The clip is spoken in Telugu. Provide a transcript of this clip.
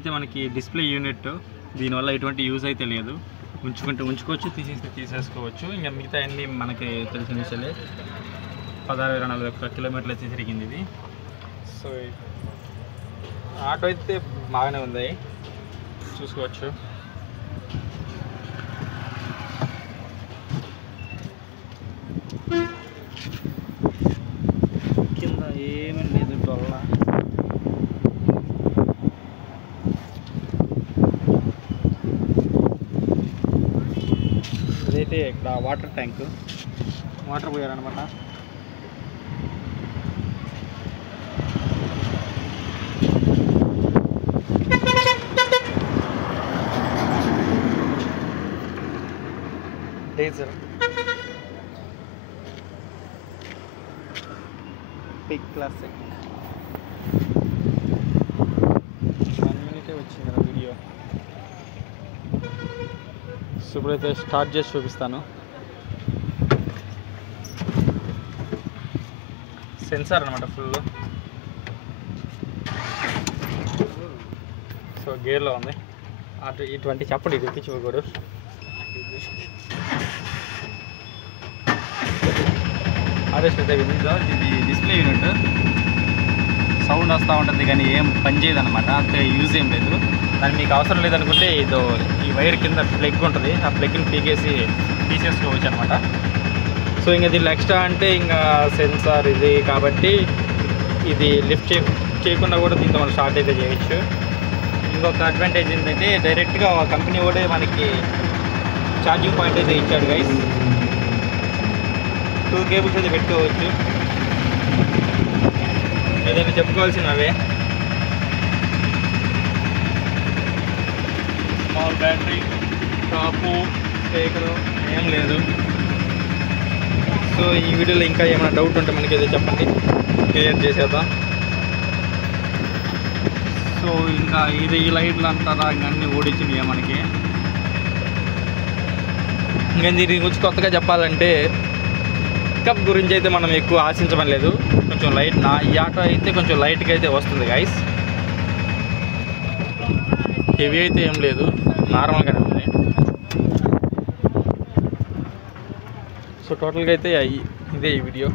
ఇదైతే మనకి డిస్ప్లే యూనిట్, దీనివల్ల ఎటువంటి యూజ్ అయితే లేదు. ఉంచుకోవచ్చు, తీసేసుకోవచ్చు. ఇంకా మిగతా అన్నీ మనకి తెలిసిన విషయాలే. 16,40 కిలోమీటర్లు అయితే తిరిగింది ఇది. సో ఆటో అయితే బాగానే ఉంది, చూసుకోవచ్చు. కింద ఏమీ లేదు డొల్ల. ఇదైతే ఇక్కడ వాటర్ ట్యాంక్, వాటర్ పోయారనమాట. Diesel big classic. 1 మినిటే వచ్చింది కదా వీడియో. సో ఇప్పుడైతే స్టార్ట్ చేసి చూపిస్తాను. సెన్సార్ అనమాట ఫుల్. సో గేర్లో ఉంది. అటు ఇటువంటి చెప్పండి, ఇది ఎక్కించుకోకూడదు. ఆర్ఎస్ట్ అయితే ఇది డిస్ప్లే యూనిట్. సౌండ్ వస్తూ ఉంటుంది కానీ ఏం పని చేయదు అనమాట, అంతే యూజ్ ఏం లేదు. దానికి మీకు అవసరం లేదనుకుంటే ఇదో ఈ వైర్ కింద ప్లగ్ ఉంటుంది, ఆ ప్లగ్ని తీసేసుకోవచ్చు అనమాట. సో ఇంకా దీనిలో ఎక్స్ట్రా అంటే ఇంకా సెన్సార్ ఇది కాబట్టి ఇది లిఫ్ట్ చేయకుండా కూడా దీంతో మనం స్టార్ట్ అయితే చేయొచ్చు. ఇంకొక అడ్వాంటేజ్ ఏంటంటే డైరెక్ట్గా కంపెనీ కూడా మనకి ఛార్జింగ్ పాయింట్ అయితే ఇచ్చాడు గైస్. 2 కేబుల్స్ అయితే పెట్టుకోవచ్చు. ఏదైనా చెప్పుకోవాల్సినవే. స్మాల్ బ్యాటరీ, టాపు, స్పీకరు ఏం లేదు. సో ఈ వీడియోలో ఇంకా ఏమైనా డౌట్ ఉంటే మనకి ఏదో చెప్పండి, క్లియర్ చేసేద్దాం. సో ఇంకా ఇది ఈ లైట్లు అంటారా ఇంకా అన్నీ ఓడించినాయి మనకి. ఇంకా దీని గురించి కొత్తగా చెప్పాలంటే పికప్ గురించి అయితే మనం ఎక్కువ ఆశించమని లేదు. కొంచెం లైట్ ఈ ఆటో అయితే కొంచెం లైట్గా అయితే వస్తుంది గైస్. హెవీ అయితే ఏం లేదు, నార్మల్గానే ఉంది. సో టోటల్గా అయితే ఇదే ఈ వీడియో.